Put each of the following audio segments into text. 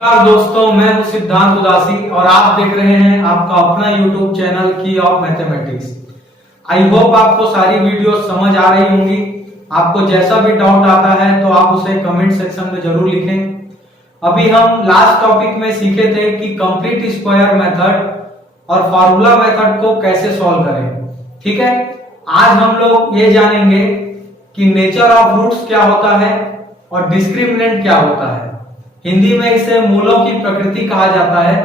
नमस्कार दोस्तों, मैं हूं सिद्धांत उदासी और आप देख रहे हैं आपका अपना YouTube चैनल की ऑफ मैथमेटिक्स। आई होप आपको सारी वीडियो समझ आ रही होंगी। आपको जैसा भी डाउट आता है तो आप उसे कमेंट सेक्शन में जरूर लिखें। अभी हम लास्ट टॉपिक में सीखे थे कि कंप्लीट स्क्वायर मेथड और फार्मूला मेथड को कैसे सॉल्व करें। ठीक है, आज हम लोग ये जानेंगे कि नेचर ऑफ रूट्स क्या होता है और डिस्क्रिमिनेंट क्या होता है। हिंदी में इसे मूलों की प्रकृति कहा जाता है।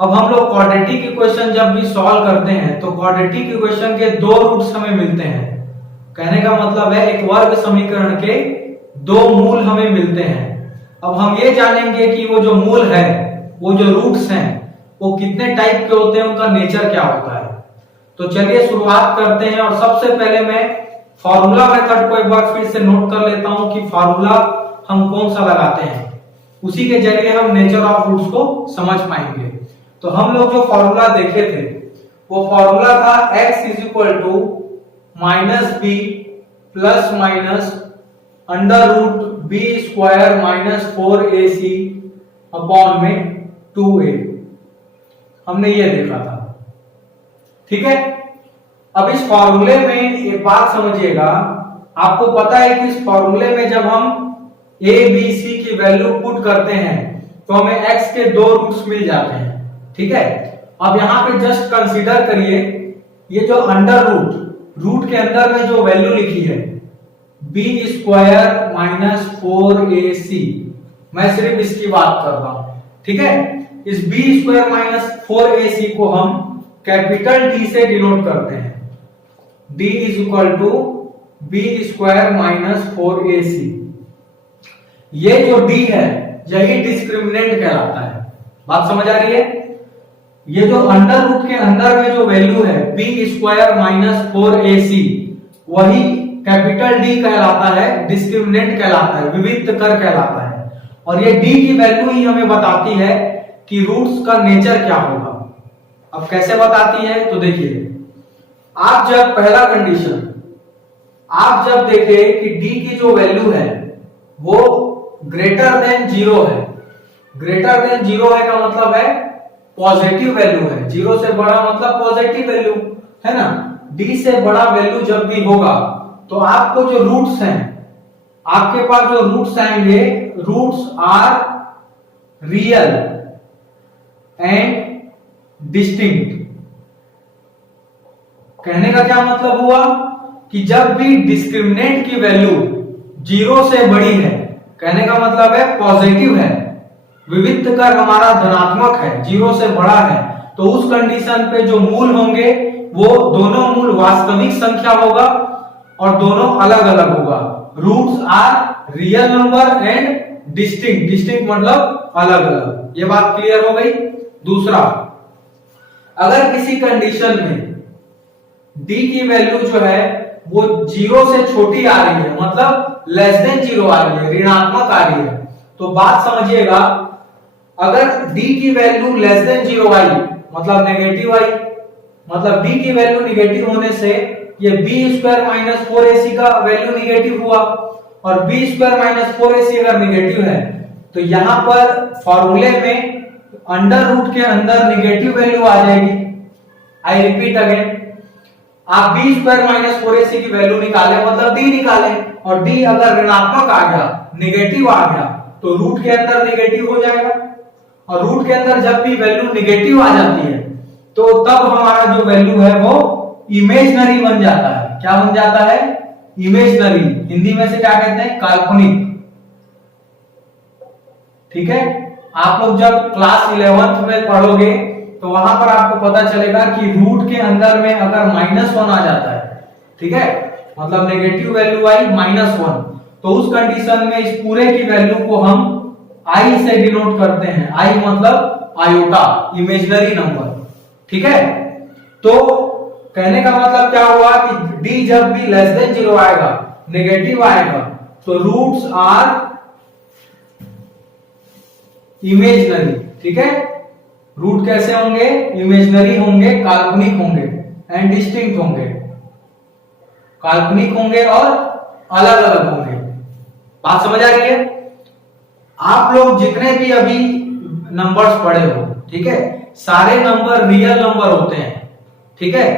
अब हम लोग क्वाड्रेटिक इक्वेशन जब भी सॉल्व करते हैं तो क्वाड्रेटिक इक्वेशन के दो रूट्स हमें मिलते हैं। कहने का मतलब है एक वर्ग समीकरण के दो मूल हमें मिलते हैं। अब हम ये जानेंगे कि वो जो मूल है, वो जो रूट्स हैं, वो कितने टाइप के होते हैं, उनका नेचर क्या होता है। तो चलिए शुरुआत करते हैं। और सबसे पहले मैं फॉर्मूला मेथड को एक बार फिर से नोट कर लेता हूं कि फॉर्मूला हम कौन सा लगाते हैं, उसी के जरिए हम नेचर ऑफ रूट्स को समझ पाएंगे। तो हम लोग जो फॉर्मूला देखे थे वो फॉर्मूला था x is equal to minus b plus minus under root b square minus 4ac upon में 2a। हमने ये देखा था। ठीक है, अब इस फॉर्मूले में एक बात समझिएगा। आपको पता है कि इस फॉर्मूले में जब हम a b c की वैल्यू पुट करते हैं तो हमें x के दो रूट्स मिल जाते हैं। ठीक है, अब यहां पे जस्ट कंसीडर करिए ये जो अंडर रूट के अंदर में जो वैल्यू लिखी है b स्क्वायर माइनस 4ac, मैं सिर्फ इसकी बात कर रहा हूं। ठीक है, इस b स्क्वायर माइनस 4ac को हम कैपिटल D से डिनोट करते हैं। d is equal to b square minus 4ac। ये जो d है यही डिस्क्रिमिनेंट कहलाता है। बात समझ आ रही है। ये जो अंडर रूट के अंदर में जो वैल्यू है b स्क्वायर माइनस 4ac, वही कैपिटल D कहलाता है, डिस्क्रिमिनेंट कहलाता है, विविक्त कर कहलाता है। और ये d की वैल्यू ही हमें बताती है कि रूट्स का नेचर क्या होगा। अब कैसे बताती है तो देखिए, आप जब पहला कंडीशन आप जब देखें कि d की जो वैल्यू है वो ग्रेटर देन 0 है। ग्रेटर देन 0 है का मतलब है पॉजिटिव वैल्यू है। 0 से बड़ा मतलब पॉजिटिव वैल्यू है ना। d से बड़ा वैल्यू जब भी होगा तो आपको जो रूट्स हैं, आपके पास जो रूट्स आएंगे, roots are real and distinct. कहने का क्या मतलब हुआ कि जब भी डिस्क्रिमिनेंट की वैल्यू 0 से बड़ी है, कहने का मतलब है पॉजिटिव है, विविक्त कर हमारा धनात्मक है, 0 से बड़ा है, तो उस कंडीशन पे जो मूल होंगे वो दोनों मूल वास्तविक संख्या होगा और दोनों अलग अलग होगा। Roots are real number and distinct. Distinct मतलब अलग अलग। ये बात क्लियर हो गई। दूसरा, अगर किसी कंडीशन में d की वैल्यू जो है वो 0 से छोटी आ रही है, मतलब लेस देन 0 आ रही है, ऋणात्मक आ रही है, तो बात समझिएगा, अगर d की वैल्यू लेस देन 0 आई मतलब नेगेटिव आई, मतलब d की वैल्यू नेगेटिव होने से ये b स्क्वायर माइनस 4ac का वैल्यू नेगेटिव हुआ। और b स्क्वायर माइनस 4ac अगर नेगेटिव है तो यहां पर फॉर्मूले में अंडर रूट के अंदर नेगेटिव वैल्यू आ जाएगी। आई रिपीट अगेन, आप b स्क्वायर माइनस 4ac की वैल्यू निकाले मतलब d निकाले, और d अगर ऋणात्मक आ गया, नेगेटिव आ गया, तो रूट के अंदर नेगेटिव हो जाएगा। और रूट के अंदर जब भी वैल्यू नेगेटिव आ जाती है तो तब हमारा जो वैल्यू है वो इमेजिनरी बन जाता है। क्या बन जाता है? इमेजिनरी। हिंदी में से क्या कहते हैं? काल्पनिक। ठीक है, आप लोग जब क्लास 11th में पढ़ोगे तो वहां पर आपको पता चलेगा कि रूट के अंदर में अगर -1 आ जाता है, ठीक है, मतलब नेगेटिव वैल्यू आई -1, तो उस कंडीशन में इस पूरे की वैल्यू को हम आई से डिनोट करते हैं। आई मतलब आयोटा, इमेजिनरी नंबर। ठीक है, तो कहने का मतलब क्या हुआ कि d जब भी लेस देन 0 आएगा, नेगेटिव आएगा, तो रूट्स आर इमेजिनरी। ठीक है, रूट कैसे होंगे? इमेजिनरी होंगे, काल्पनिक होंगे एंड डिस्टिंक्ट होंगे। काल्पनिक होंगे और अलग अलग होंगे। बात समझ आ रही है? आप लोग जितने भी अभी नंबर्स पढ़े हो, ठीक है, सारे नंबर रियल नंबर होते हैं, ठीक है,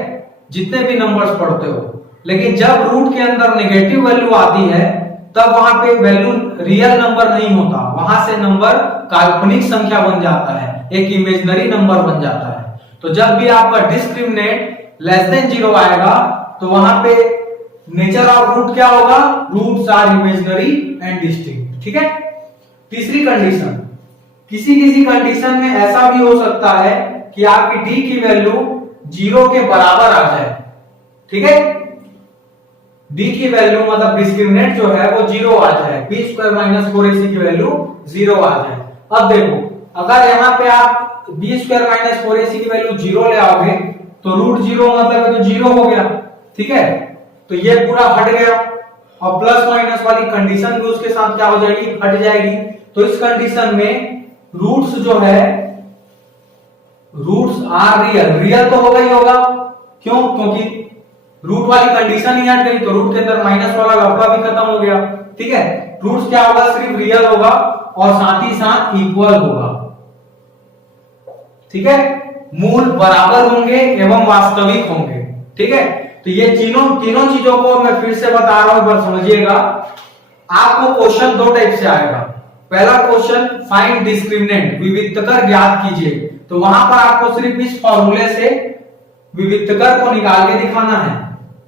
जितने भी नंबर्स पढ़ते हो। लेकिन जब रूट के अंदर नेगेटिव वैल्यू आती है तब वहां पे वैल्यू रियल नंबर नहीं होता, वहां से नंबर काल्पनिक संख्या बन जाता है, एक इमेजिनरी नंबर बन जाता है। तो जब भी आपका डिस्क्रिमिनेंट लेस देन 0 आएगा तो वहां पे नेचर ऑफ रूट क्या होगा, roots are imaginary and distinct, ठीक है। तीसरी कंडीशन, किसी किसी कंडीशन में ऐसा भी हो सकता है कि आपकी डी की वैल्यू 0 के बराबर आ जाए, ठीक है, डी की वैल्यू मतलब डिस्क्रिमिनेंट जो है वो 0 आ जाए, बी स्क्वायर माइनस 4ac की वैल्यू 0 आ जाए। अब देखो, अगर यहाँ पे आप बी स्क्वायर माइनस 4ac की वैल्यू 0 ले आओगे तो रूट 0 मतलब है तो 0 हो गया, ठीक है, तो ये पूरा हट गया। और प्लस माइनस वाली कंडीशन भी उसके साथ क्या हो जाएगी, हट जाएगी। तो इस कंडीशन में रूट्स जो है, रूट्स आर रियल, रियल तो होगा ही होगा, क्यों, क्योंकि रूट वाली कंडीशन ही हट गई तो रूट के अंदर माइनस वाला लफड़ा भी खत्म हो गया, ठीक है। रूट्स क्या होगा, सिर्फ रियल होगा और साथ ही साथ इक्वल होगा, ठीक है, मूल बराबर होंगे एवं वास्तविक होंगे, ठीक है। तो ये तीनों चीजों को मैं फिर से बता रहा हूं, पर समझिएगा। आपको क्वेश्चन दो टाइप से आएगा। पहला क्वेश्चन, फाइंड डिस्क्रिमिनेंट, विविधकर ज्ञात कीजिए, तो वहां पर आपको सिर्फ इस फॉर्मूले से विविधकर को निकाल के दिखाना है,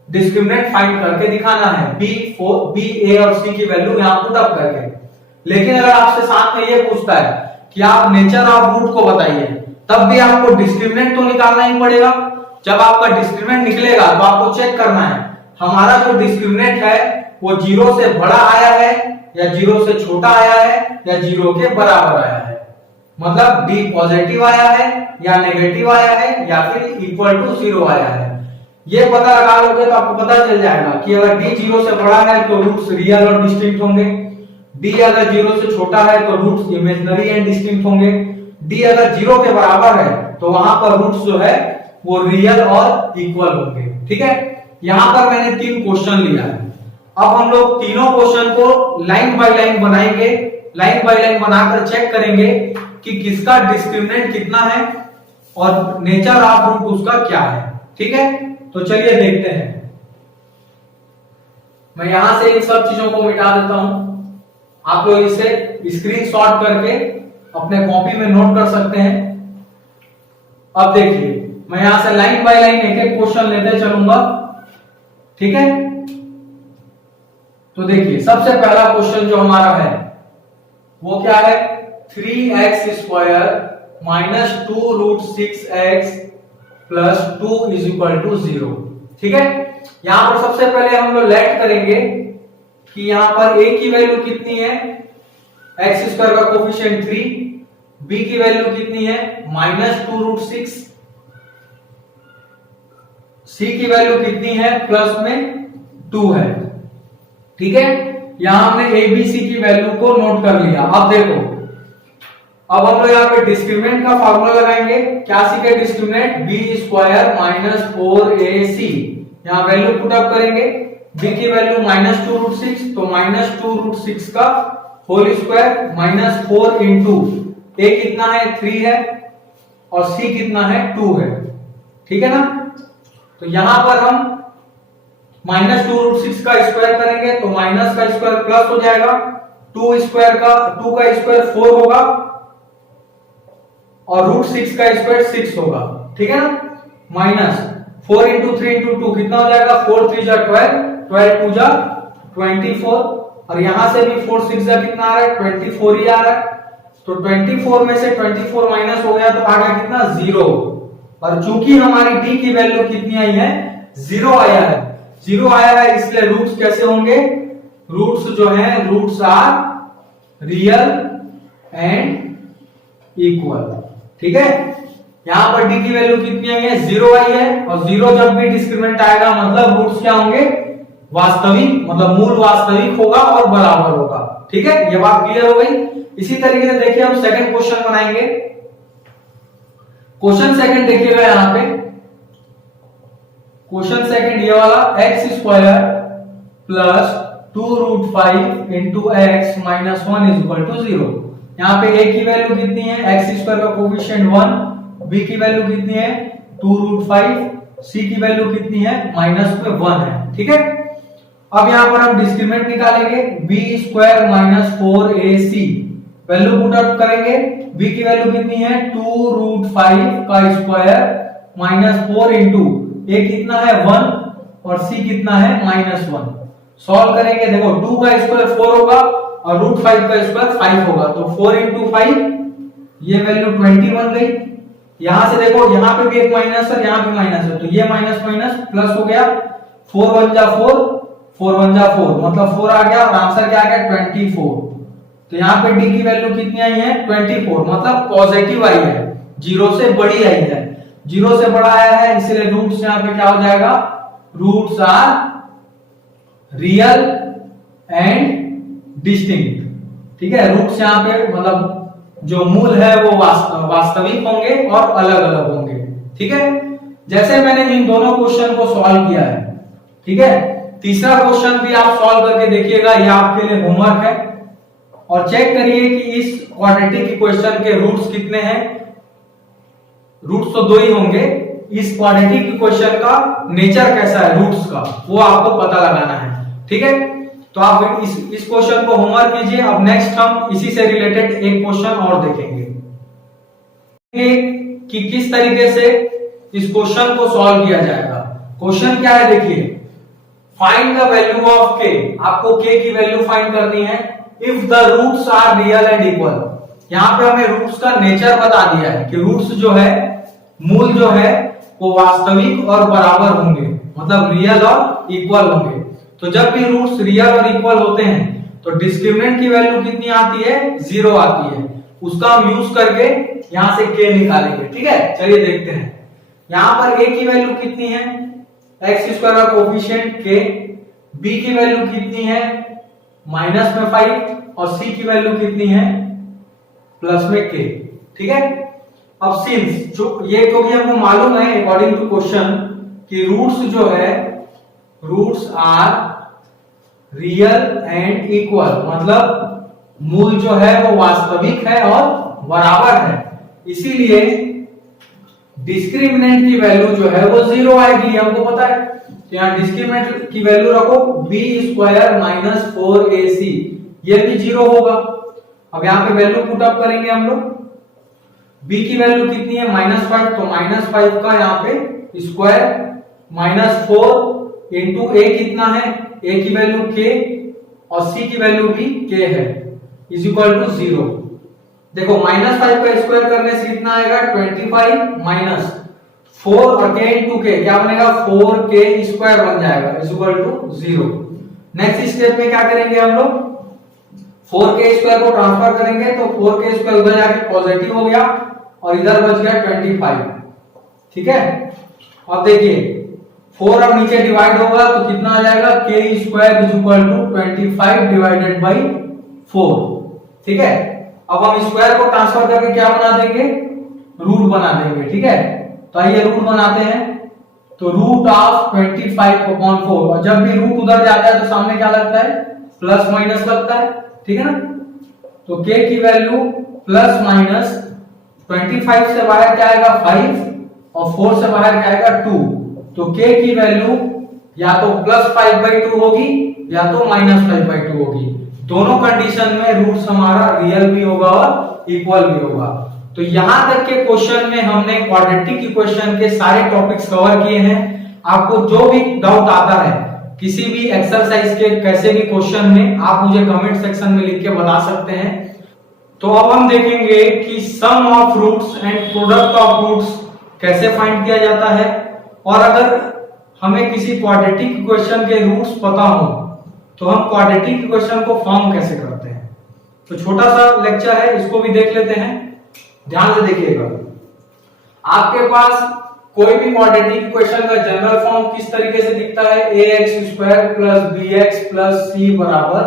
डिस्क्रिमिनेंट फाइंड करके दिखाना है, बी ए और सी की वैल्यू यहां पुट अप करके। लेकिन अगर आपसे साथ में ये पूछता है कि आप नेचर ऑफ रूट को बताइए, तब भी आपको डिस्क्रिमिनेंट तो निकालना ही पड़ेगा। जब आपका डिस्क्रिमिनेंट निकलेगा तो आपको चेक करना है हमारा जो डिस्क्रिमिनेंट है वो 0 से बड़ा आया है या 0 से छोटा आया है या 0 के बराबर आया है, मतलब डी पॉजिटिव आया है या नेगेटिव आया है या फिर इक्वल टू 0 आया है। ये पता लगा लोगे तो आपको पता चल जाएगा कि अगर डी 0 से बड़ा है तो रूट्स रियल और डिस्टिंक्ट होंगे, डी अगर 0 से छोटा है तो रूट्स इमेजिनरी एंड डिस्टिंक्ट होंगे, डी अगर 0 के बराबर है तो वहां पर रूट्स जो है वो रियल और इक्वल होंगे, ठीक है। यहां पर मैंने 3 क्वेश्चन लिया है। अब हम लोग तीनों क्वेश्चन को लाइन बाय लाइन बनाएंगे, लाइन बाय लाइन बनाकर चेक करेंगे कि किसका डिस्क्रिमिनेंट कितना है और नेचर ऑफ रूट उसका क्या है, ठीक है। तो चलिए देखते हैं। मैं यहां से इन सब चीजों को मिटा देता हूं, आप लोग इसे स्क्रीनशॉट करके अपने कॉपी में नोट कर सकते हैं। अब देखिए, मैं यहां से लाइन बाय लाइन एक एक क्वेश्चन लेते चलूंगा, ठीक है। तो देखिए, सबसे पहला क्वेश्चन जो हमारा है वो क्या है, 3x square minus 2 root 6x plus 2 is equal to 0, ठीक है। यहां पर सबसे पहले हम लोग लेट करेंगे कि यहां पर a की वैल्यू कितनी है, x स्क्वायर का कोफिशिएंट 3, b की वैल्यू कितनी है माइनस 2 रूट 6, c की वैल्यू कितनी है प्लस में 2 है, ठीक है। यहां हमने a b c की वैल्यू को नोट कर लिया। अब देखो, अब हम लोग यहाँ पे डिस्क्रिमिनेंट का फार्मूला लगाएंगे, क्या सी के discriminant B square minus 4ac, यहाँ वैल्यू पुट अप करेंगे, b की वैल्यू माइनस 2 रूट 6, तो माइनस 2 रूट 6 का whole square minus 4 into a कितना है 3 है और c कितना है 2 है, ठीक है ना। तो यहां पर हम माइनस 2 रूट 6 का स्क्वायर करेंगे तो माइनस का स्क्वायर प्लस हो जाएगा, 2 स्क्वायर का 2 का स्क्वायर 4 होगा और रूट 6 का स्क्वायर 6 होगा, ठीक है ना। माइनस 4 इंटू 3 इंटू 2 कितना हो जाएगा, 4 3 जा 12, 12 2 जा 24 और यहां से भी 4 6 जा कितना आ रहा है 24 ही आ रहा है। तो 24 में से 24 माइनस हो गया तो आ गया कितना 0, और चूंकि हमारी डी की वैल्यू कितनी आई है 0 आया है, 0 आया है, इसलिए रूट्स कैसे होंगे, रूट्स जो है roots are real and equal, ठीक है। यहां पर डी की वैल्यू कितनी आई है 0 आई है, और 0 जब भी डिस्क्रिमिनेंट आएगा मतलब रूट्स क्या होंगे, वास्तविक, मतलब मूल वास्तविक होगा और बराबर होगा, ठीक है। ये बात क्लियर हो गई। इसी तरीके से देखिए हम सेकंड क्वेश्चन बनाएंगे। क्वेश्चन सेकंड देखिएगा, यहां पे क्वेश्चन सेकंड ये वाला x square plus 2 root 5 into x minus 1 is equal to 0। यहाँ पे a की वैल्यू कितनी है, x स्क्वायर का कोफिशिएंट 1, b की वैल्यू कितनी है 2√5, c की वैल्यू कितनी है -1 है। ठीक है, अब यहाँ पर हम डिस्क्रिमिनेंट निकालेंगे, b square -4ac value put up करेंगे, b की वैल्यू कितनी है 2√5 का स्क्वायर -4 इंटू a कितना है 1 और c कितना है -1। सॉल्व करेंगे, देखो 2 का स्क्वायर 4 होगा और √5 का स्क्वायर 5 होगा, तो 4 इंटू 5 ये वैल्यू 20 बन गई। यहां से देखो यहाँ पे भी एक माइनस है, यहाँ भी माइनस है, तो ये माइनस माइनस प्लस हो गया, 4 1 जा 4, 4 1 जा 4, मतलब 4 आ गया और आंसर क्या आ गया 24। तो यहाँ पे डी की वैल्यू कितनी आई है 24, मतलब पॉजिटिव आई है, 0 से बड़ी आई है, 0 से बड़ा आया है, इसलिए रूट्स यहाँ पे क्या हो जाएगा, roots are real and distinct. ठीक है, रूट्स यहाँ पे मतलब जो मूल है वो वास्तविक होंगे और अलग अलग होंगे। ठीक है, जैसे मैंने इन दोनों क्वेश्चन को सॉल्व किया है। ठीक है, तीसरा क्वेश्चन भी आप सॉल्व करके देखिएगा, ये आपके लिए होमवर्क है, और चेक करिए कि इस क्वाड्रेटिक इक्वेशन के रूट्स कितने हैं। रूट्स तो 2 ही होंगे, इस क्वाड्रेटिक इक्वेशन का नेचर कैसा है रूट्स का, वो आपको पता लगाना है। ठीक है, तो आप इस क्वेश्चन को होमवर्क कीजिए। अब नेक्स्ट हम इसी से रिलेटेड एक क्वेश्चन और देखेंगे कि किस तरीके से इस क्वेश्चन को सॉल्व किया जाएगा। क्वेश्चन क्या है देखिए, find the value of k, आपको k की वैल्यू फाइंड करनी है if the roots are real and equal. यहाँ पे हमें रूट्स का नेचर बता दिया है कि रूट्स जो है, मूल जो है वो वास्तविक और बराबर होंगे, मतलब रियल और इक्वल होंगे। तो जब भी रूट्स रियल और इक्वल होते हैं तो डिस्क्रिमिनेंट की वैल्यू कितनी आती है 0 आती है, उसका हम यूज करके यहां से k निकालेंगे। ठीक है, चलिए देखते हैं। यहां पर a की वैल्यू कितनी है, x स्क्वायर का कोफिशिएंट k, b की वैल्यू कितनी है माइनस में 5 और c की वैल्यू कितनी है प्लस में k। ठीक है, अब सिंस जो ये क्योंकि हमको मालूम है अकॉर्डिंग टू क्वेश्चन कि रूट्स जो है, roots are real and equal, मतलब मूल जो है वो वास्तविक है और बराबर है, इसीलिए डिस्क्रिमिनेंट की वैल्यू जो है वो 0 आएगी, हमको पता है। तो यहाँ डिस्क्रिमिनेंट की वैल्यू रखो b स्क्वायर -4ac, ये भी 0 होगा। अब यहाँ पे वैल्यू पुट अप करेंगे हम लोग, b की वैल्यू कितनी है -5, तो -5 का यहाँ पे स्क्वायर -4 इंटू a कितना है, a की वैल्यू k और c की वैल्यू भी k है, इज इक्वल टू 0। देखो -5 का स्क्वायर करने से कितना आएगा 25 माइनस 4 और k इंटू k क्या बनेगा 4k स्क्वायर बन जाएगा, is equal to 0। Next step में क्या करेंगे हम लोग, 4k स्क्वायर को ट्रांसफर करेंगे, तो 4k स्क्वायर उधर जाके पॉजिटिव हो गया और इधर बच गया 25। ठीक है, अब देखिए 4 अब नीचे डिवाइड होगा तो कितना आ जाएगा k square is equal to 25 divided by 4। ठीक है, अब हम स्क्वायर को ट्रांसफर करके क्या बना देंगे, रूट बना देंगे। ठीक है, तो आइए रूट बनाते हैं, तो रूट ऑफ 25/4, और जब भी रूट उधर जाता है तो सामने क्या लगता है प्लस माइनस लगता है। ठीक है ना, तो k की वैल्यू प्लस माइनस 25 से बाहर क्या आएगा 5 और 4 से बाहर क्या आएगा 2, तो k की वैल्यू या तो +5/2 होगी या तो -5/2 होगी। दोनों कंडीशन में रूट्स हमारा रियल भी होगा और इक्वल भी होगा। तो यहां तक के क्वेश्चन में हमने क्वाड्रेटिक इक्वेशन के सारे टॉपिक्स कवर किए हैं। आपको जो भी डाउट आता है किसी भी एक्सरसाइज के कैसे भी क्वेश्चन में, आप मुझे कमेंट सेक्शन में लिख के बता सकते हैं। तो अब हम देखेंगे कि sum of roots and product of roots कैसे फाइंड किया जाता है, और अगर हमें किसी क्वाड्रेटिक इक्वेशन के रूट्स पता हो तो हम क्वाड्रेटिक इक्वेशन को फॉर्म कैसे करते हैं। तो छोटा सा लेक्चर है, इसको भी देख लेते हैं, ध्यान से देखिएगा। आपके पास कोई भी क्वाड्रेटिक इक्वेशन का जनरल फॉर्म किस तरीके से दिखता है, ax square plus bx plus c बराबर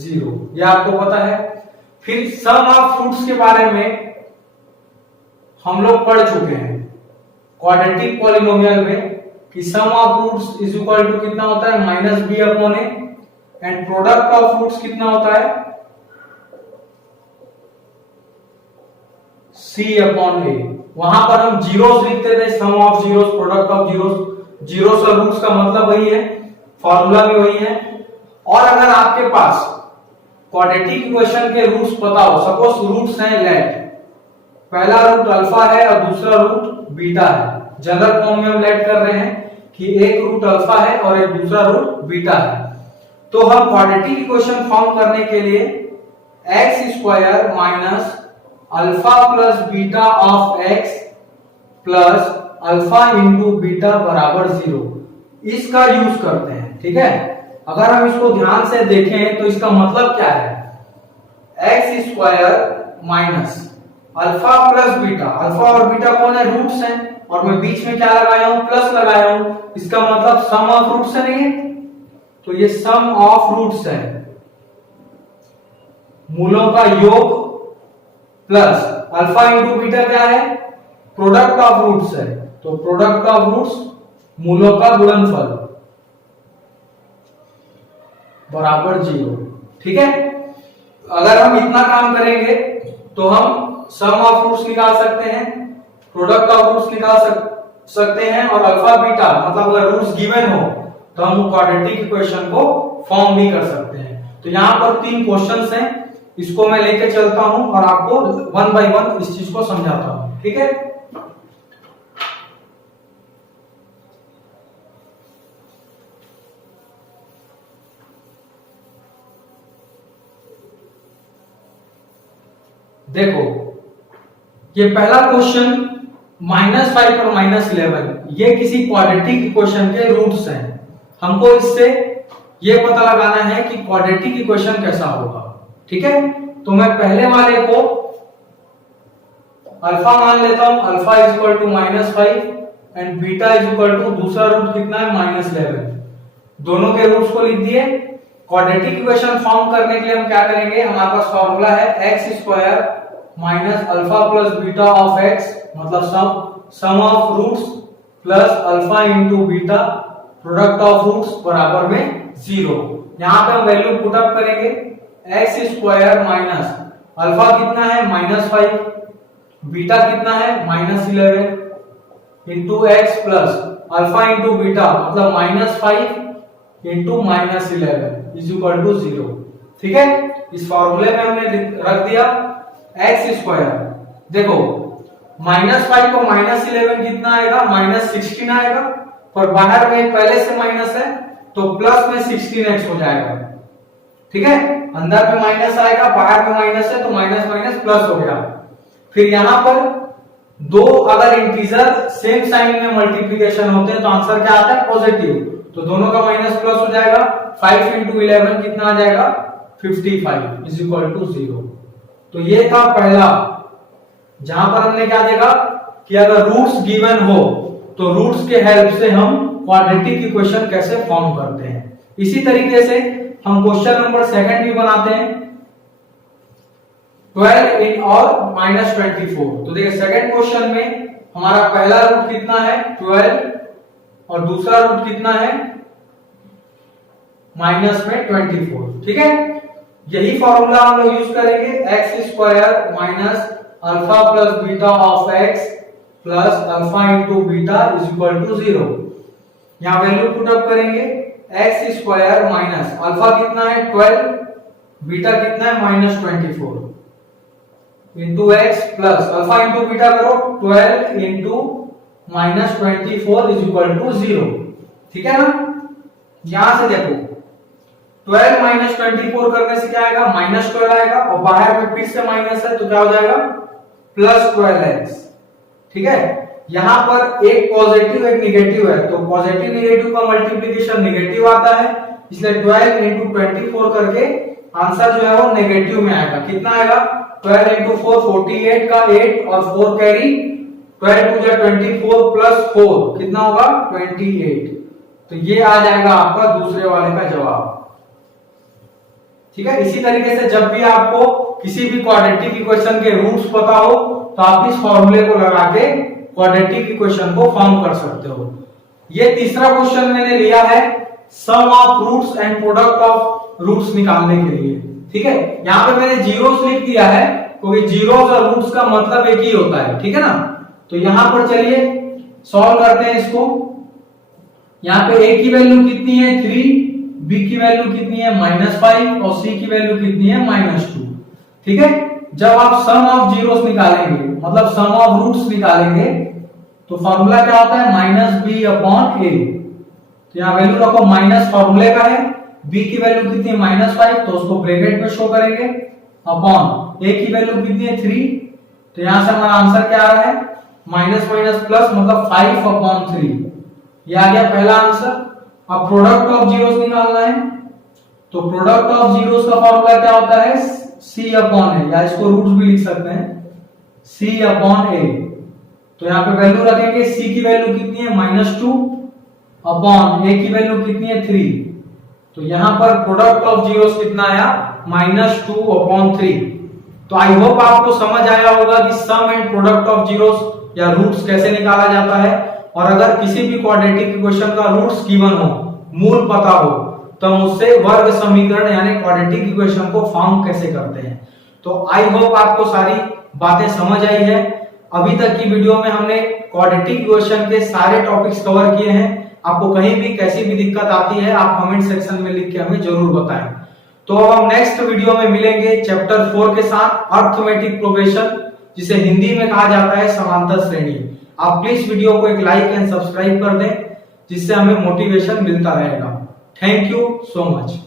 0, ये आपको पता है। फिर सम ऑफ रूट्स के बारे में हम लोग पढ़ चुके हैं क्वाड्रेटिक पॉलिनोमियल में कि sum of roots is equal to कितना होता है -b/a, and product of roots कितना होता है C अपॉन A। वहां पर हम जीरोस लिखते थे, sum of zeros, product of zeros. Zeros और रूट्स का मतलब वही है, फॉर्मूला भी वही है। और अगर आपके पास क्वाड्रेटिक इक्वेशन के रूट्स पता हो, सपोज रूट्स हैं लेट, पहला रूट अल्फा है और दूसरा रूट बीटा है। जनरल फॉर्म में हम लेट कर रहे हैं कि एक रूट अल्फा है और एक दूसरा रूट बीटा है। तो हम क्वाड्रेटिक इक्वेशन फॉर्म करने के लिए x square minus alpha plus beta of x plus alpha into beta बराबर 0, इसका यूज करते हैं। ठीक है, अगर हम इसको ध्यान से देखें तो इसका मतलब क्या है, x square minus alpha plus beta, alpha और बीटा कौन है, रूट्स हैं, और मैं बीच में क्या लगाया हूं, प्लस लगाया हूं, इसका मतलब सम ऑफ रूट्स है, नहीं है? तो ये सम ऑफ रूट्स है, मूलों का योग, प्लस अल्फा इंटू बीटा क्या है, प्रोडक्ट ऑफ रूट्स है, तो प्रोडक्ट ऑफ रूट्स मूलों का गुणनफल बराबर 0। ठीक है, अगर हम इतना काम करेंगे तो हम सम ऑफ रूट्स निकाल सकते हैं, प्रोडक्ट ऑफ रूट्स निकाल सकते हैं, और अल्फा बीटा मतलब अगर रूट्स गिवन हो तो हम क्वाड्रेटिक इक्वेशन को फॉर्म भी कर सकते हैं। तो यहां पर 3 क्वेश्चंस हैं, इसको मैं लेके चलता हूं और आपको वन बाय वन इस चीज को समझाता हूं। ठीक है, देखो ये पहला क्वेश्चन -5 और -11, ये किसी क्वाड्रेटिक इक्वेशन के रूट्स हैं। हमको इससे ये पता लगाना है कि क्वाड्रेटिक इक्वेशन कैसा होगा। ठीक है, तो मैं पहले वाले को अल्फा मान लेता हूं, alpha is equal to -5 and beta is equal to दूसरा रूट कितना है, -11। दोनों के रूट्स को लिख दिए। क्वाड्रेटिक इक्वेशन फॉर्म करने के लिए हम क्या करेंगे, हमारे पास फॉर्मूला है x square minus alpha plus beta of x, मतलब sum of roots plus alpha into beta product of roots बराबर में 0। यहां पे हम वैल्यू पुट अप करेंगे, एक्स स्क्वायर माइनस अल्फा कितना है -5, बीटा कितना है -11 into x plus alpha into beta मतलब -5 इंटू -11 इज इक्वल टू 0। ठीक है, इस फॉर्मूले में हमने रख दिया एक्स स्क्वायर। देखो -5 को -11 कितना आएगा, -16 आएगा, पर बाहर में पहले से माइनस है तो प्लस में 16x हो जाएगा। ठीक है, अंदर में माइनस आएगा, बाहर में माइनस है तो माइनस माइनस प्लस हो गया। फिर यहां पर दो अगर इंटीजर सेम साइन में मल्टीप्लीकेशन होते हैं तो आंसर क्या आता है, पॉजिटिव, तो दोनों का माइनस प्लस हो जाएगा। 5 इंटू 11 कितना आ जाएगा, 55 इज इक्वल टू 0। तो ये था पहला, जहां पर हमने क्या देखा कि अगर रूट्स गिवन हो तो रूट्स के हेल्प से हम क्वाड्रेटिक इक्वेशन कैसे फॉर्म करते हैं। इसी तरीके से हम क्वेश्चन नंबर 2 भी बनाते हैं, 12 इन और -24। तो देखिए सेकंड क्वेश्चन में हमारा पहला रूट कितना है 12 और दूसरा रूट कितना है -24। ठीक है, यही फॉर्मूला हम लोग यूज करेंगे, x square minus alpha plus beta of x plus alpha into beta is equal to 0। यहां वैल्यू पुट अप करेंगे, एक्स स्क्वायर माइनस अल्फा कितना है 12, बीटा कितना है -24 into x plus alpha into beta करो 12 इंटू -24 इज इक्वल टू 0। ठीक है ना, यहां से देखो 12 -24 करने से क्या आएगा, -12 आएगा, और बाहर में फिर से माइनस है तो क्या हो जाएगा +12x। ठीक है, यहां पर एक पॉजिटिव एक निगेटिव है, तो पॉजिटिव निगेटिव का मल्टीप्लिकेशन निगेटिव आता है, इसलिए 12 इंटू 24 करके आंसर जो है वो नेगेटिव में आएगा। कितना आएगा, 12 इंटू 4 48 का 8 और 4 कैरी, 12 टू 24 प्लस 4 कितना होगा 28। तो ये आ जाएगा आपका दूसरे वाले का जवाब। ठीक है, इसी तरीके से जब भी आपको किसी भी क्वाड्रेटिक इक्वेशन के रूट्स पता हो तो आप इस फॉर्मूले को लगा के क्वाड्रेटिक इक्वेशन को फॉर्म कर सकते हो। ये तीसरा क्वेश्चन मैंने लिया है sum of roots and product of roots निकालने के लिए। ठीक है, यहां पे मैंने जीरोस लिख दिया है क्योंकि जीरोस और रूट्स का मतलब एक ही होता है, ठीक है ना। तो यहां पर चलिए सॉल्व करते हैं इसको। यहाँ पे a की वैल्यू कितनी है 3, b की वैल्यू कितनी है -5 और c की वैल्यू कितनी है -2। ठीक है, जब आप सम ऑफ जीरोस निकालेंगे मतलब सम ऑफ रूट्स निकालेंगे तो फॉर्मूला क्या होता है -b/a। तो यहाँ वैल्यू रखो, माइनस फॉर्मूले का है, b की वैल्यू कितनी है -5 तो उसको ब्रैकेट में शो करेंगे, अपॉन a की वैल्यू कितनी है 3। तो यहां से हमारा आंसर क्या आ रहा है माइनस माइनस प्लस मतलब 5/3। ये आ गया पहला आंसर। अब प्रोडक्ट ऑफ जीरोस निकालना है, तो प्रोडक्ट ऑफ जीरोस का फॉर्मूला क्या होता है c/a, या इसको रूट्स भी लिख सकते हैं c/a। तो यहाँ पे वैल्यू रखेंगे, c की वैल्यू कितनी है -2 अपॉन a की वैल्यू कितनी है 3। तो यहां पर प्रोडक्ट ऑफ जीरोस कितना आया -2/3। तो आई होप आपको समझ आया होगा कि सम एंड प्रोडक्ट ऑफ जीरोस या रूट्स कैसे निकाला जाता है। और अगर किसी भी क्वाड्रेटिक इक्वेशन का रूट्स गिवन हो, मूल पता हो, तो हम उससे वर्ग समीकरण यानी क्वाड्रेटिक इक्वेशन को फॉर्म कैसे करते हैं। तो आई होप आपको सारी बातें समझ आई है। अभी तक की वीडियो में हमने क्वाड्रेटिक इक्वेशन के सारे टॉपिक्स कवर किए हैं। आपको कहीं भी कैसी भी दिक्कत आती है आप कमेंट सेक्शन में लिख के हमें जरूर बताएं। तो अब हम नेक्स्ट वीडियो में मिलेंगे चैप्टर 4 के साथ, अर्थमेटिक प्रोग्रेशन, जिसे हिंदी में कहा जाता है समांतर श्रेणी। आप प्लीज वीडियो को एक लाइक एंड सब्सक्राइब कर दें, जिससे हमें मोटिवेशन मिलता रहेगा। Thank you so much.